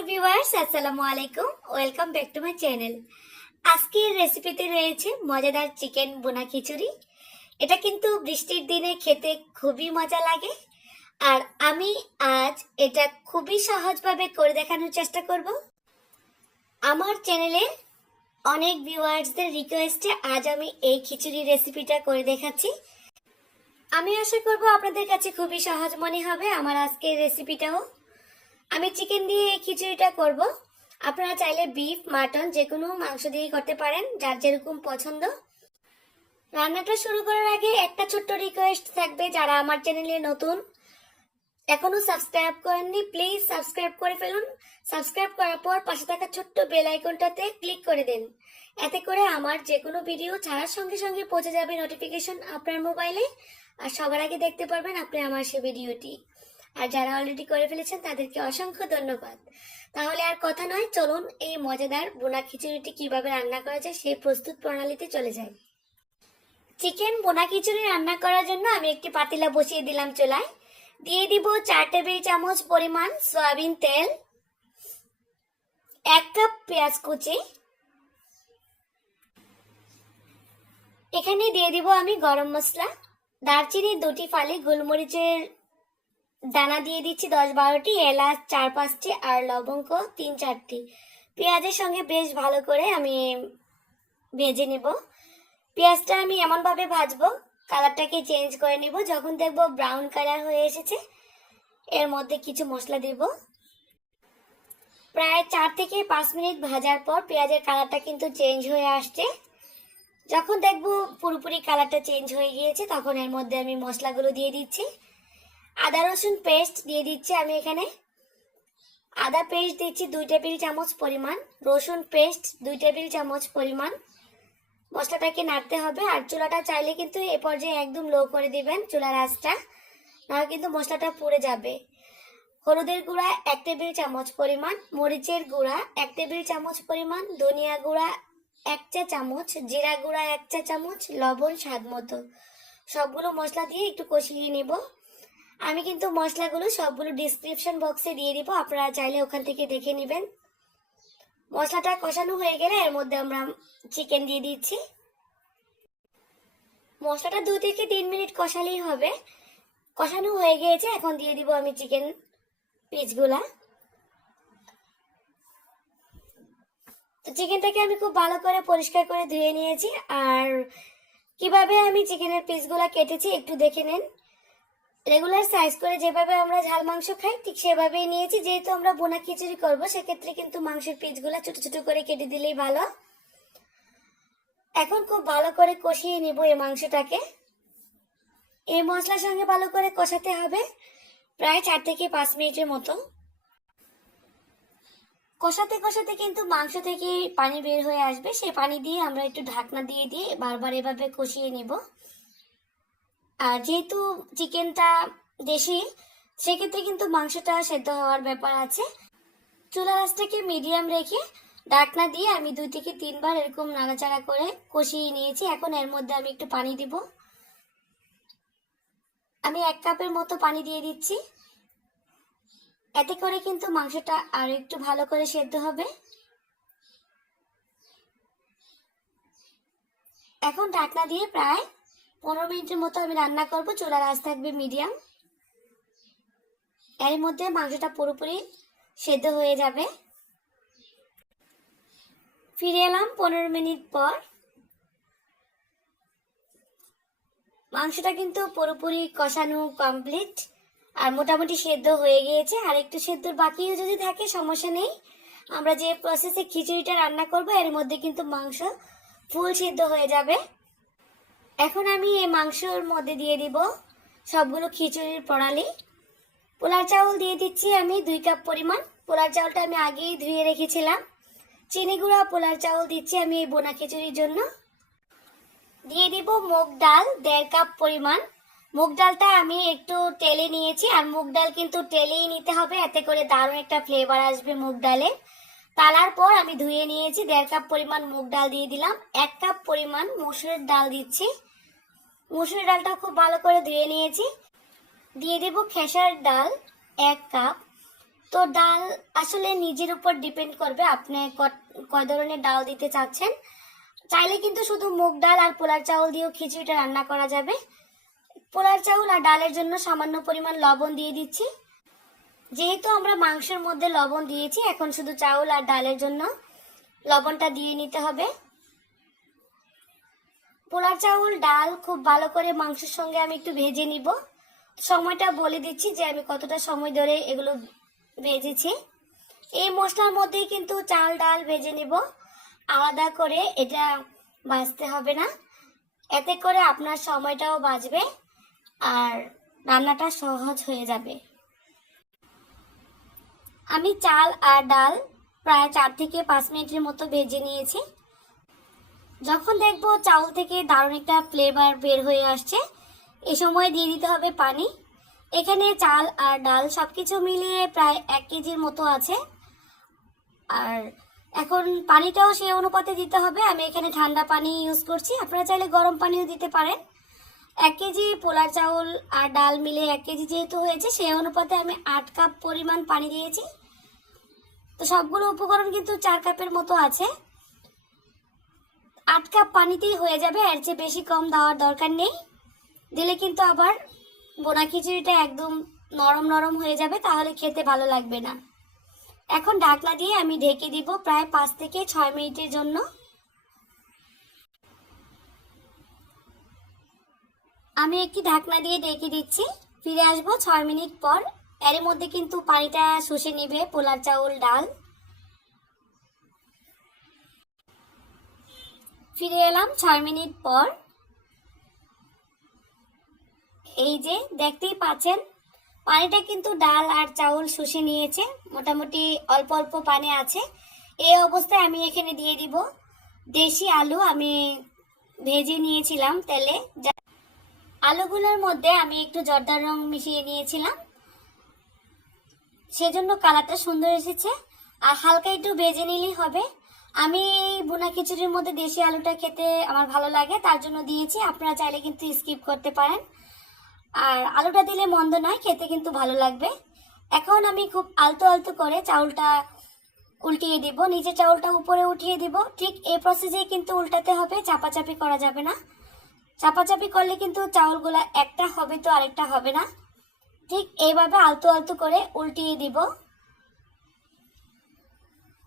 Hello viewers, আসসালামু আলাইকুম। Welcome back to my channel. আজকের রেসিপিতে রয়েছে মজাদার চিকেন বোনা খিচুড়ি। এটা কিন্তু বৃষ্টির দিনে খেতে খুবই মজা লাগে। আর আমি আজ এটা খুবই সহজভাবে করে দেখানোর চেষ্টা করব। আমার চ্যানেলে অনেক ভিউয়ার্সদের রিকোয়েস্টে আজ আমি এই খিচুড়ি রেসিপিটা করে দেখাচ্ছি। আমি আশা করব আপনাদের কাছে খুবই সহজ মনে হবে আমার আজকের রেসিপিটাও আমি চিকেন দিয়ে এই খিচুড়িটা করব। আপনারা চাইলে বিফ মাটন যে কোনো মাংস দিয়ে করতে পারেন, যার যেরকম পছন্দ। রান্নাটা শুরু করার আগে একটা ছোট্ট রিকোয়েস্ট থাকবে যারা আমার চ্যানেলে নতুন। এখনও সাবস্ক্রাইব করেননি প্লিজ সাবস্ক্রাইব করে ফেলুন। সাবস্ক্রাইব করার পর পাশে থাকা ছোট্ট বেল আইকনটাতে ক্লিক করে দিন। এতে করে আমার যে কোনো ভিডিও ছাড়ার সঙ্গে সঙ্গে পৌঁছে যাবে নোটিফিকেশন আপনার মোবাইলে আর সবার আগে দেখতে পারবেন আপনি আমার সে ভিডিওটি আর যারা অলরেডি করে ফেলেছেন, তাদেরকে অসংখ্য ধন্যবাদ। তাহলে আর কথা নয়, চলুন এই মজাদার বোনা খিচুড়িটি কীভাবে রান্না করা যায় সেই প্রস্তুত প্রণালীতে চলে যাই। চিকেন বোনা খিচুড়ি রান্না করার জন্য আমি একটি পাতিলা বসিয়ে দিলাম চুলায়। দিয়ে দিব চার টেবিল চামচ পরিমাণ সয়াবিন তেল, এক কাপ পেঁয়াজ কুচি। এখানে দিয়ে দিব আমি গরম মশলা দারচিনি দুটি ফালি গোলমরিচের দানা দিয়ে দিচ্ছি দশ বারোটি, এলাচ চার পাঁচটি আর লবঙ্গ তিন চারটি। পেঁয়াজের সঙ্গে বেশ ভালো করে আমি ভেজে নেব। পেঁয়াজটা আমি এমনভাবে ভাজবো, কালারটাকে চেঞ্জ করে নেব। যখন দেখব ব্রাউন কালার হয়ে এসেছে, এর মধ্যে কিছু মশলা দেব। প্রায় চার থেকে পাঁচ মিনিট ভাজার পর পেঁয়াজের কালারটা কিন্তু চেঞ্জ হয়ে আসছে। যখন দেখব পুরোপুরি কালারটা চেঞ্জ হয়ে গিয়েছে, তখন এর মধ্যে আমি মশলাগুলো দিয়ে দিচ্ছি। আদা, রসুন পেস্ট দিয়ে দিচ্ছি আমি এখানে। আদা পেস্ট দিচ্ছি দুই টেবিল চামচ পরিমাণ। রসুন পেস্ট দুই টেবিল চামচ পরিমাণ। মশলাটাকে নাড়তে হবে আর চুলাটা চাইলে কিন্তু এ পর্যায়ে একদম লো করে দিবেন চুলার আঁচটা। নাহলে কিন্তু মশলাটা পুড়ে যাবে। হলুদের গুঁড়া এক টেবিল চামচ পরিমাণ, মরিচের গুঁড়া এক টেবিল চামচ পরিমাণ, ধনিয়া গুঁড়া এক চা চামচ, জিরা গুঁড়া এক চা চামচ, লবণ স্বাদ মতো। সবগুলো মশলা দিয়ে একটু কষিয়ে নেব। আমি কিন্তু মশলাগুলো সবগুলো ডিসক্রিপশন বক্সে দিয়ে দিব। আপনারা চাইলে ওখান থেকে দেখে নেবেন। মশলাটা কষানো হয়ে গেলে এর মধ্যে আমরা চিকেন দিয়ে দিচ্ছি। মশলাটা দু থেকে তিন মিনিট কষালেই হবে। কষানো হয়ে গিয়েছে, এখন দিয়ে দিব আমি চিকেন পিসগুলা তো চিকেনটাকে আমি খুব ভালো করে পরিষ্কার করে ধুয়ে নিয়েছি। আর কীভাবে আমি চিকেনের পিসগুলা কেটেছি একটু দেখে নেন। রেগুলার সাইজ করে যেভাবে আমরা ঝাল মাংস খাই, ঠিক সেভাবেই নিয়েছি। যেহেতু আমরা বোনা খিচুড়ি করব, সেক্ষেত্রে কিন্তু মাংসের পিসগুলো ছোট ছোট করে কেটে দিলেই ভালো। এখন খুব ভালো করে কষিয়ে নিব এই মাংসটাকে। এই মশলার সঙ্গে ভালো করে কষাতে হবে প্রায় চার থেকে পাঁচ মিনিটের মতো। কষাতে কষাতে কিন্তু মাংস থেকে পানি বের হয়ে আসবে। সেই পানি দিয়ে আমরা একটু ঢাকনা দিয়ে দিয়ে বারবার এভাবে কষিয়ে নিব। যেহেতু চিকেনটা দেশি, সেক্ষেত্রে কিন্তু মাংসটা সেদ্ধ হওয়ার ব্যাপার আছে। চুলা রাসটাকে মিডিয়াম রেখে ডাকনা দিয়ে আমি দুই থেকে তিনবার এরকম নাড়াচাড়া করে কষিয়ে নিয়েছি। এখন এর মধ্যে আমি একটু পানি দিব। আমি এক কাপের মতো পানি দিয়ে দিচ্ছি। এতে করে কিন্তু মাংসটা আরও একটু ভালো করে সেদ্ধ হবে। এখন ঢাকনা দিয়ে প্রায় পনেরো মিনিটের মতো আমি রান্না করব, চুলার আঁচ থাকবে মিডিয়াম। এর মধ্যে মাংসটা পুরোপুরি সেদ্ধ হয়ে যাবে। ফিরে এলাম পনেরো মিনিট পর। মাংসটা কিন্তু পুরোপুরি কষানো কমপ্লিট আর মোটামুটি সেদ্ধ হয়ে গিয়েছে। আর একটু সেদ্ধ বাকিও যদি থাকে, সমস্যা নেই। আমরা যে প্রসেসে খিচুড়িটা রান্না করব, এর মধ্যে কিন্তু মাংস ফুল সিদ্ধ হয়ে যাবে। এখন আমি এই মাংসর মধ্যে দিয়ে দিব সবগুলো খিচুড়ির প্রণালী পোলার চাউল দিয়ে দিচ্ছি আমি দুই কাপ পরিমাণ। পোলার চাউলটা আমি আগেই ধুয়ে রেখেছিলাম। চিনি গুঁড়া পোলার চাউল দিচ্ছি আমি এই বোনা খিচুড়ির জন্য। দিয়ে দিব মুগ ডাল দেড় কাপ পরিমাণ। মুগ ডালটা আমি একটু তেলে নিয়েছি আর মুগ ডাল কিন্তু তেলেই নিতে হবে, এতে করে দারুণ একটা ফ্লেভার আসবে মুগ ডালে। তালার পর আমি ধুয়ে নিয়েছি দেড় কাপ পরিমাণ মুগ ডাল দিয়ে দিলাম। এক কাপ পরিমাণ মসুরের ডাল দিচ্ছি। মসুরের ডালটা খুব ভালো করে ধুয়ে নিয়েছি। দিয়ে দেব খেসার ডাল এক কাপ। তো ডাল আসলে নিজের উপর ডিপেন্ড করবে আপনি কয় ধরনের ডাল দিতে চাচ্ছেন। চাইলে কিন্তু শুধু মুগ ডাল আর পোলার চাউল দিয়েও খিচুড়িটা রান্না করা যাবে। পোলার চাউল আর ডালের জন্য সামান্য পরিমাণ লবণ দিয়ে দিচ্ছি। যেহেতু আমরা মাংসের মধ্যে লবণ দিয়েছি, এখন শুধু চাউল আর ডালের জন্য লবণটা দিয়ে নিতে হবে। পোলার চাউল, ডাল, খুব ভালো করে মাংসের সঙ্গে আমি একটু ভেজে নিব। সময়টা বলে দিচ্ছি যে আমি কতটা সময় ধরে এগুলো ভেজেছি। এই মশলার মধ্যেই কিন্তু চাল, ডাল ভেজে নিব। আলাদা করে এটা ভাজতে হবে না। এতে করে আপনার সময়টাও বাঁচবে আর রান্নাটা সহজ হয়ে যাবে। আমি চাল আর ডাল প্রায় চার থেকে পাঁচ মিনিটের মতো ভেজে নিয়েছি। যখন দেখব চাউল থেকে দারুণ একটা ফ্লেভার বের হয়ে আসছে, এ সময় দিয়ে দিতে হবে পানি। এখানে চাল আর ডাল সব কিছু মিলিয়ে প্রায় এক কেজির মতো আছে। আর এখন পানিটাও সেই অনুপাতে দিতে হবে। আমি এখানে ঠান্ডা পানি ইউজ করছি। আপনারা চাইলে গরম পানিও দিতে পারেন। এক কেজি পোলার চাউল আর ডাল মিলে এক কেজি যেহেতু হয়েছে সেই অনুপাতে আমি আট কাপ পরিমাণ পানি দিয়েছি। তো সবগুলো উপকরণ কিন্তু চার কাপের মতো আছে। আট কাপ পানিতেই হয়ে যাবে, এর চেয়ে বেশি কম দেওয়ার দরকার নেই। দিলে কিন্তু আবার বোনা খিচুড়িটা একদম নরম নরম হয়ে যাবে, তাহলে খেতে ভালো লাগবে না। এখন ঢাকনা দিয়ে আমি ঢেকে দিব প্রায় পাঁচ থেকে ছয় মিনিটের জন্য। আমি একটি ঢাকনা দিয়ে ঢেকে দিচ্ছি। ফিরে আসব ছয় মিনিট পর। এর মধ্যে কিন্তু পানিটা শুষে নিবে পোলার চাউল, ডাল। ফিরে এলাম ছয় মিনিট পর। এই যে, দেখতেই পাচ্ছেন, পানিটা কিন্তু ডাল আর চাউল শুষে নিয়েছে। মোটামুটি অল্প অল্প পানি আছে। এই অবস্থায় আমি এখানে দিয়ে দিব দেশি আলু। আমি ভেজে নিয়েছিলাম তেলে। আলুগুলোর মধ্যে আমি একটু জর্দার রং মিশিয়ে নিয়েছিলাম। সেজন্য কালারটা সুন্দর এসেছে। আর হালকা একটু ভেজে নিলেই হবে। আমি বোনা খিচুড়ির মধ্যে দেশি আলুটা খেতে আমার ভালো লাগে, তার জন্য দিয়েছি। আপনারা চাইলে কিন্তু স্কিপ করতে পারেন। আর আলুটা দিলে মন্দ নয়, খেতে কিন্তু ভালো লাগবে। এখন আমি খুব আলতো আলতো করে চাউলটা উল্টিয়ে দিব। নিচে চাউলটা উপরে উঠিয়ে দিব। ঠিক এই প্রসেসেই কিন্তু উল্টাতে হবে, চাপাচাপি করা যাবে না। চাপাচাপি করলে কিন্তু চাউলগুলা একটা হবে তো আরেকটা হবে না। ঠিক এইভাবে আলতো আলতো করে উল্টিয়ে দিব।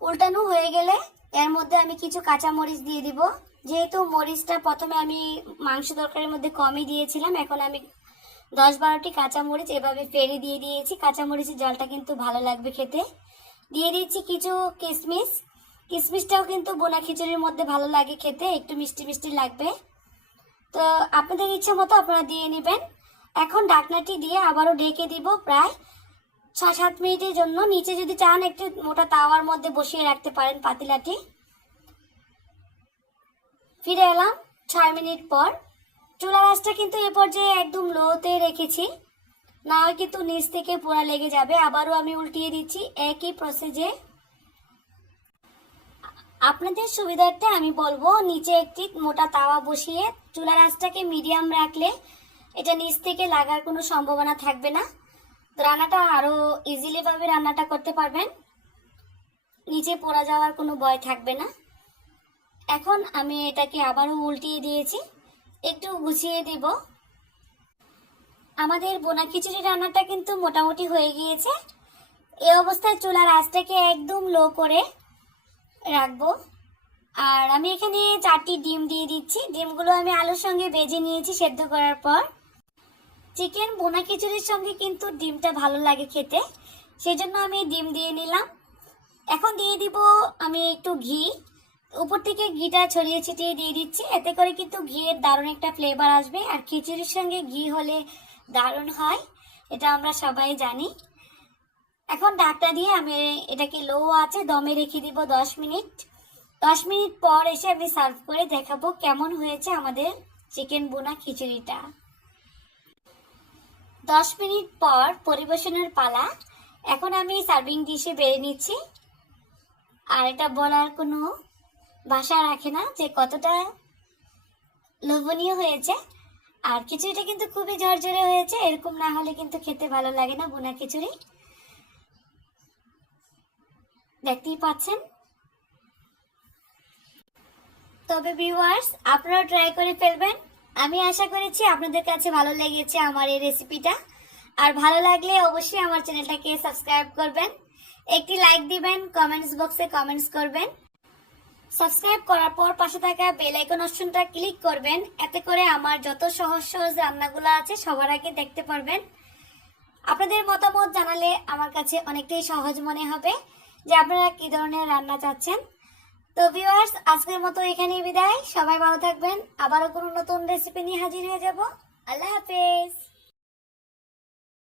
উল্টানো হয়ে গেলে এর মধ্যে আমি কিছু কাঁচা মরিচ দিয়ে দিব। যেহেতু মরিচটা প্রথমে আমি মাংস তরকারির মধ্যে কমই দিয়েছিলাম, এখন আমি দশ বারোটি কাঁচা মরিচ এভাবে ফেরে দিয়ে দিয়েছি। কাঁচা মরিচের জলটা কিন্তু ভালো লাগবে খেতে। দিয়ে দিচ্ছি কিছু কিশমিশ কিশমিশটাও কিন্তু বোনা খিচুড়ির মধ্যে ভালো লাগে খেতে, একটু মিষ্টি মিষ্টি লাগবে। তো আপনাদের ইচ্ছে মতো আপনারা দিয়ে নেবেন। এখন ডাকনাটি দিয়ে আবারও ঢেকে দিব প্রায় ছ সাত মিনিটের জন্য নিচে যদি চান, একটু মোটা তাওয়ার মধ্যে বসিয়ে রাখতে পারেন পাতিলাটি। ফিরে এলাম ছয় মিনিট পর। চুলা রাসটা কিন্তু এ পর্যায়ে একদম লোতে রেখেছি। না হয় কিন্তু নিচ থেকে পোড়া লেগে যাবে। আবারও আমি উল্টিয়ে দিচ্ছি একই প্রসেসে আপনাদের সুবিধার্থে আমি বলব, নিচে একটি মোটা তাওয়া বসিয়ে চুলা রাসটাকে মিডিয়াম রাখলে এটা নিচ থেকে লাগার কোনো সম্ভাবনা থাকবে না। রান্নাটা আরও ইজিলি ভাবে রান্নাটা করতে পারবেন। নিচে পড়া যাওয়ার কোনো ভয় থাকবে না। এখন আমি এটাকে আবারও উল্টিয়ে দিয়েছি। একটু গুছিয়ে দিব। আমাদের বোনা খিচুড়ি রান্নাটা কিন্তু মোটামুটি হয়ে গিয়েছে। এই অবস্থায় চুলার আঁচটাকে একদম লো করে রাখব। আর আমি এখানে চারটি ডিম দিয়ে দিচ্ছি। ডিমগুলো আমি আলুর সঙ্গে বেজে নিয়েছি সেদ্ধ করার পর। চিকেন বোনা খিচুড়ির সঙ্গে কিন্তু ডিমটা ভালো লাগে খেতে। সেই জন্য আমি ডিম দিয়ে নিলাম। এখন দিয়ে দিব আমি একটু ঘি। উপর থেকে ঘিটা ছড়িয়ে ছিটিয়ে দিয়ে দিচ্ছি। এতে করে কিন্তু ঘিয়ের দারুণ একটা ফ্লেভার আসবে। আর খিচুড়ির সঙ্গে ঘি হলে দারুণ হয়, এটা আমরা সবাই জানি। এখন ডাকটা দিয়ে আমি এটাকে লো আছে দমে রেখে দিব দশ মিনিট। দশ মিনিট পর এসে আমি সার্ভ করে দেখাবো কেমন হয়েছে আমাদের চিকেন বোনা খিচুড়িটা। দশ মিনিট পর পরিবেশনের পালা। এখন আমি সার্ভিং ডিশে বেড়ে নিচ্ছি। আর এটা বলার কোনো ভাষা রাখে না যে কতটা লোভনীয় হয়েছে। আর খিচুড়িটা কিন্তু খুবই ঝরঝরে হয়েছে, এরকম না হলে কিন্তু খেতে ভালো লাগে না বোনা খিচুড়ি। দেখতেই পাচ্ছেন। তবে ভিউয়ার্স আপনারা ট্রাই করে ফেলবেন। আমি আশা করেছি আপনাদের কাছে ভালো লেগেছে আমার এই রেসিপিটা আর ভালো লাগলে অবশ্যই আমার চ্যানেলটাকে সাবস্ক্রাইব করবেন। একটি লাইক দিবেন কমেন্টস বক্সে কমেন্টস করবেন। সাবস্ক্রাইব করার পর পাশে থাকা বেল আইকন অপশনটা ক্লিক করবেন। এতে করে আমার যত সহজ সহজ রান্নাগুলো আছে সবার আগে দেখতে পারবেন। আপনাদের মতামত জানালে আমার কাছে অনেকটাই সহজ মনে হবে যে আপনারা কি ধরনের রান্না চাচ্ছেন। তো ভিউয়ার্স আজকের মতো এখানেই বিদায়। সবাই ভালো থাকবেন। আবারও কোনো নতুন রেসিপি নিয়ে হাজির হয়ে যাব। আল্লাহ হাফেজ।